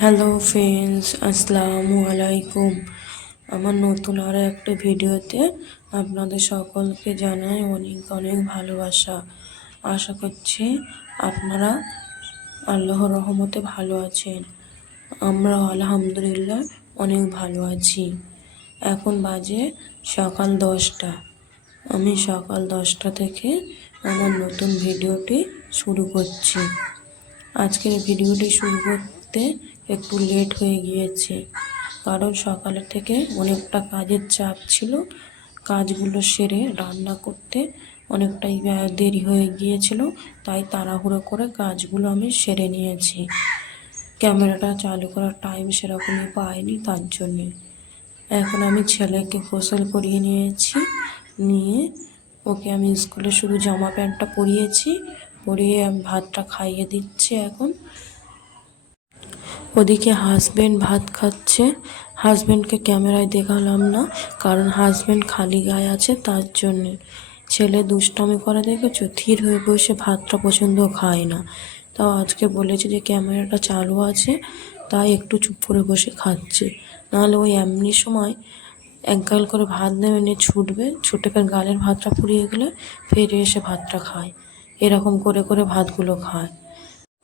Hello friends, আসসালামু আলাইকুম। আমার নতুন আরও একটা ভিডিওতে আপনাদের সকলকে জানাই অনেক অনেক ভালোবাসা। আশা করছি আপনারা আল্লাহর রহমতে ভালো আছেন। আমরা আলহামদুলিল্লাহ অনেক ভালো আছি। এখন বাজে সকাল 10টা। আমি সকাল 10টা থেকে আমার নতুন ভিডিওটি শুরু করছি। আজকের ভিডিওটি শুরু করতে একটু লেট হয়ে গিয়েছে, কারণ সকালের থেকে অনেকটা কাজের চাপ ছিল। কাজগুলো সেরে রান্না করতে অনেকটাই দেরি হয়ে গিয়েছিল, তাই তাড়াহুড়ো করে কাজগুলো আমি সেরে নিয়েছি। ক্যামেরাটা চালু করার টাইম সেরকমই পাইনি, তার জন্যে। এখন আমি ছেলেকে গোসল করিয়ে নিয়েছি, নিয়ে ওকে আমি স্কুলে শুধু জামা প্যান্টটা পরিয়েছি, পরিয়ে আমি ভাতটা খাইয়ে দিচ্ছি। এখন ওদিকে হাজব্যান্ড ভাত খাচ্ছে। হাজব্যান্ডকে ক্যামেরায় দেখালাম না, কারণ হাজব্যান্ড খালি গায়ে আছে, তার জন্যে। ছেলে দুষ্টামি করে দেখেছো, থির হয়ে বসে ভাতটা পছন্দ খায় না। তাও আজকে বলেছে যে ক্যামেরাটা চালু আছে, তাই একটু চুপ করে বসে খাচ্ছে। নাহলে ওই এমনি সময় এক গাল করে ভাত নেমে নিয়ে ছুটবে, ছুটে ফের গালের ভাতটা পুড়িয়ে গেলে ফের এসে ভাতটা খায়। এরকম করে করে ভাতগুলো খায়।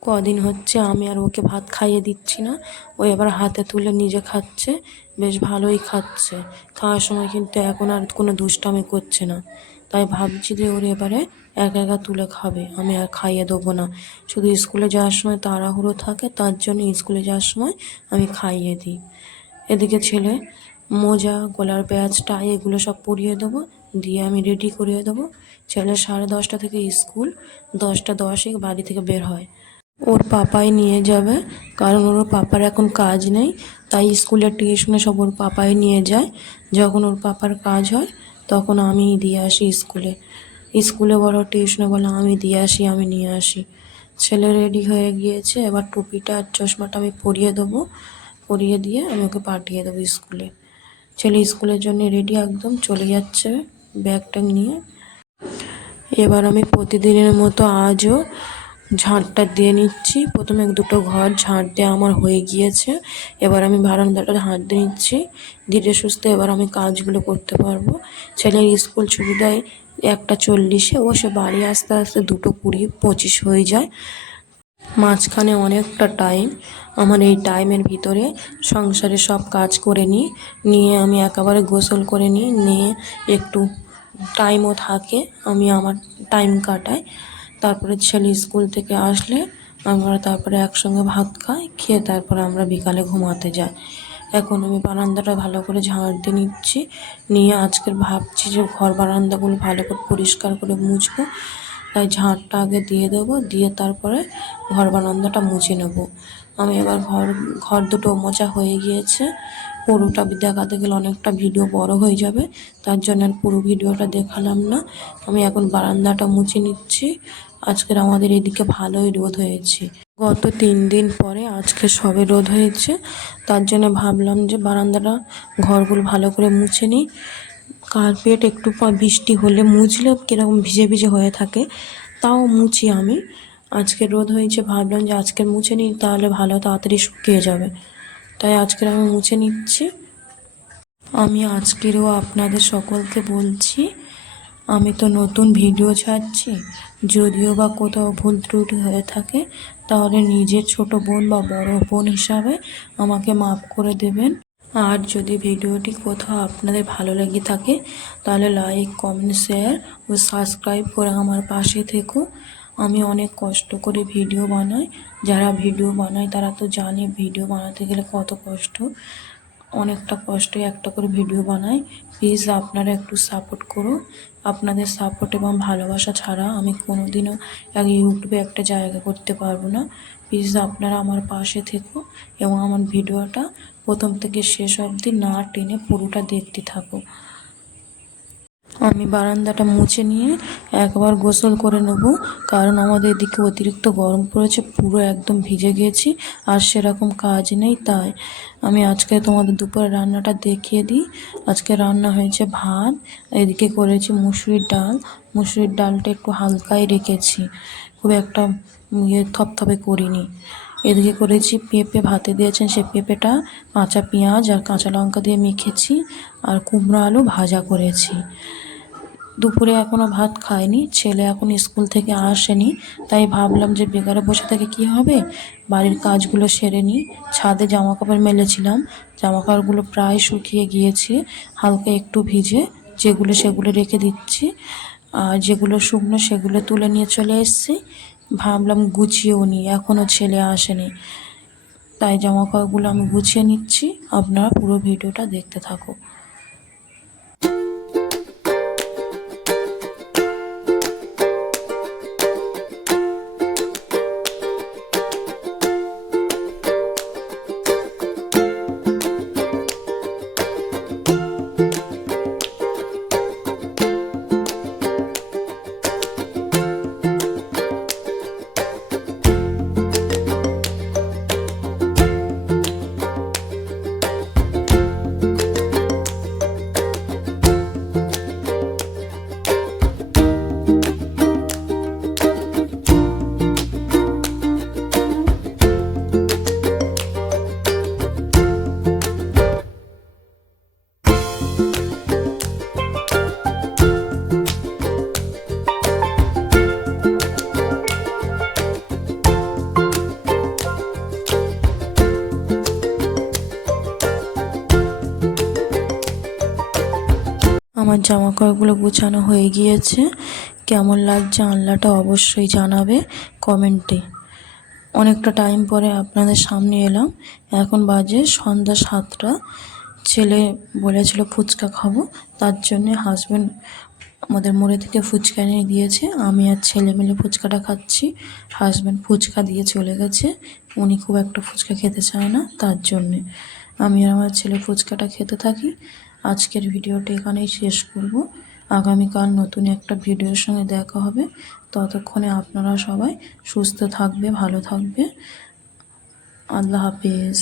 কদিন হচ্ছে আমি আর ওকে ভাত খাইয়ে দিচ্ছি না, ও এবার হাতে তুলে নিজে খাচ্ছে। বেশ ভালোই খাচ্ছে। খাওয়ার সময় কিন্তু এখন আর কোনো দুষ্টামি করছে না। তাই ভাবছি যে ওর এবারে একা একা তুলে খাবে, আমি আর খাইয়ে দেবো না। শুধু স্কুলে যাওয়ার সময় তাড়াহুড়ো থাকে, তার জন্য স্কুলে যাওয়ার সময় আমি খাইয়ে দিই। এদিকে ছেলে মোজা, গলার ব্যাজ, টাই এগুলো সব পরিয়ে দেবো, দিয়ে আমি রেডি করিয়ে দেবো। ছেলে 10:30 থেকে স্কুল, 10টা 10-এ বাড়ি থেকে বের হয়। ওর পাপাই নিয়ে যাবে, কারণ ওর পাপার এখন কাজ নেই, তাই স্কুলের টিউশনে সব ওর পাপাই নিয়ে যায়। যখন ওর পাপার কাজ হয় তখন আমি দিয়ে আসি স্কুলে। স্কুলে বলো টিউশনে বলো, আমি দিয়ে আসি, আমি নিয়ে আসি। ছেলে রেডি হয়ে গিয়েছে, এবার টুপিটা আর চশমাটা আমি পরিয়ে দেবো। পরিয়ে দিয়ে আমি ওকে পাঠিয়ে দেবো স্কুলে। ছেলে স্কুলের জন্য রেডি, একদম চলে যাচ্ছে ব্যাগ ট্যাগ নিয়ে। এবার আমি প্রতিদিনের মতো আজও ঝাঁটটা দিয়ে নিচ্ছি। প্রথমে দুটো ঘর ঝাঁট দেওয়া আমার হয়ে গিয়েছে, এবার আমি বারান্দাটা ঝাঁট দিয়ে নিচ্ছি। ধীরে সুস্থে এবার আমি কাজগুলো করতে পারবো। ছেলের স্কুল ছুটি দেয় 1টা 40-এ, ও সে বাড়ি আসতে আসতে 2:20-25 হয়ে যায়। মাঝখানে অনেকটা টাইম, আমার এই টাইমের ভিতরে সংসারে সব কাজ করে নিয়ে আমি একেবারে গোসল করে নিয়ে একটু টাইমও থাকে, আমি আমার টাইম কাটাই। তারপরে ছেলে স্কুল থেকে আসলে আমরা তারপরে একসঙ্গে ভাত খাই, খেয়ে তারপরে আমরা বিকালে ঘুমাতে যাই। এখন আমি বারান্দাটা ভালো করে ঝাড় দিয়ে নিচ্ছি, নিয়ে আজকের ভাবছি যে ঘর বারান্দাগুলো ভালো করে পরিষ্কার করে মুছবো। তাই ঝাঁটটা আগে দিয়ে দেবো, দিয়ে তারপরে ঘর বারান্দাটা মুছে নেব। আমি এবার ঘর দুটো মোছা হয়ে গিয়েছে। পুরোটা দেখাতে গেলে অনেকটা ভিডিও বড় হয়ে যাবে, তার জন্য আর পুরো ভিডিওটা দেখালাম না। আমি এখন বারান্দাটা মুছে নিচ্ছি। আজকের আমাদের এদিকে ভালোই রোদ হয়েছে। গত 3 দিন পরে আজকে সবে রোদ হয়েছে, তার জন্য ভাবলাম যে বারান্দাটা ঘরগুলো ভালো করে মুছে নিই। কার্পেট একটু বৃষ্টি হলে মুছলে কীরকম ভিজে ভিজে হয়ে থাকে, তাও মুছি আমি। আজকে রোদ হয়েছে, ভাবলাম যে আজকের মুছে নিই, তাহলে ভালো তাড়াতাড়ি শুকিয়ে যাবে। তাই আজকের আমি মুছে নিচ্ছি। আমি আজকেরও আপনাদের সকলকে বলছি, আমি তো নতুন ভিডিও ছাড়ছি, যদিও বা কোথাও ভুল ত্রুটি হয়ে থাকে তাহলে নিজের ছোট বোন বা বড় বোন হিসাবে আমাকে মাফ করে দেবেন। আর যদি ভিডিওটি কোথাও আপনাদের ভালো লেগে থাকে তাহলে লাইক, কমেন্ট, শেয়ার ও সাবস্ক্রাইব করে আমার পাশে থেকো। আমি অনেক কষ্ট করে ভিডিও বানাই, যারা ভিডিও বানায় তারা তো জানে ভিডিও বানাতে গেলে কত কষ্ট। অনেকটা কষ্টে একটা করে ভিডিও বানাই। প্লিজ আপনারা একটু সাপোর্ট করুন। আপনাদের সাপোর্ট এবং ভালোবাসা ছাড়া আমি কোনোদিনও ইউটিউবে একটা জায়গা করতে পারবো না। প্লিজ আপনারা আমার পাশে থেকো এবং আমার ভিডিওটা প্রথম থেকে শেষ অবধি না টেনে পুরোটা দেখতে থাকো। আমি বারান্দাটা মুছে নিয়ে একবার গোসল করে নেব, কারণ আমাদের এদিকে অতিরিক্ত গরম পড়েছে, পুরো একদম ভিজে গিয়েছি, আর সেরকম কাজ নেই। তাই আমি আজকে তোমাদের দুপুরে রান্নাটা দেখিয়ে দিই। আজকে রান্না হয়েছে ভাত, এদিকে করেছি মুসুরির ডাল। মুসুরির ডালটা একটু হালকাই রেখেছি, খুব একটা থপথপে করিনি। এদিকে করেছি পেঁপে, ভাতে দিয়েছেন সে পেঁপেটা কাঁচা পেঁয়াজ আর কাঁচা লঙ্কা দিয়ে মেখেছি, আর কুমড়ো আলু ভাজা করেছি। দুপুরে এখনও ভাত খায়নি, ছেলে এখন স্কুল থেকে আসেনি, তাই ভাবলাম যে বেকারে বসে থেকে কী হবে, বাড়ির কাজগুলো সেরে নিই। ছাদে জামা কাপড় মেলেছিলাম, জামা কাপড়গুলো প্রায় শুকিয়ে গিয়েছে, হালকা একটু ভিজে, সেগুলো রেখে দিচ্ছি। আর যেগুলো শুকনো সেগুলো তুলে নিয়ে চলে এসেছি। ভাবলাম গুছিয়েও নিই, এখনও ছেলে আসেনি, তাই জামা কাপড়গুলো আমি গুছিয়ে নিচ্ছি। আপনারা পুরো ভিডিওটা দেখতে থাকো। আমার জামা কাপড়গুলো গুছানো হয়ে গিয়েছে। কেমন লাগছে আনলাটা অবশ্যই জানাবে কমেন্টে। অনেকটা টাইম পরে আপনাদের সামনে এলাম। এখন বাজে সন্ধ্যা 7টা। ছেলে বলেছিল ফুচকা খাবো, তার জন্যে হাজব্যান্ড আমাদের মোড়ে থেকে ফুচকা এনে দিয়েছে। আমি আর ছেলে মিলে ফুচকাটা খাচ্ছি। হাজব্যান্ড ফুচকা দিয়ে চলে গেছে, উনি খুব একটা ফুচকা খেতে চায় না, তার জন্যে আমি আর আমার ছেলে ফুচকাটা খেতে থাকি। আজকের ভিডিওটা এখানেই শেষ করব। আগামীকাল নতুন একটা ভিডিওর সঙ্গে দেখা হবে। ততক্ষণে আপনারা সবাই সুস্থ থাকবে, ভালো থাকবে। আল্লাহ হাফেজ।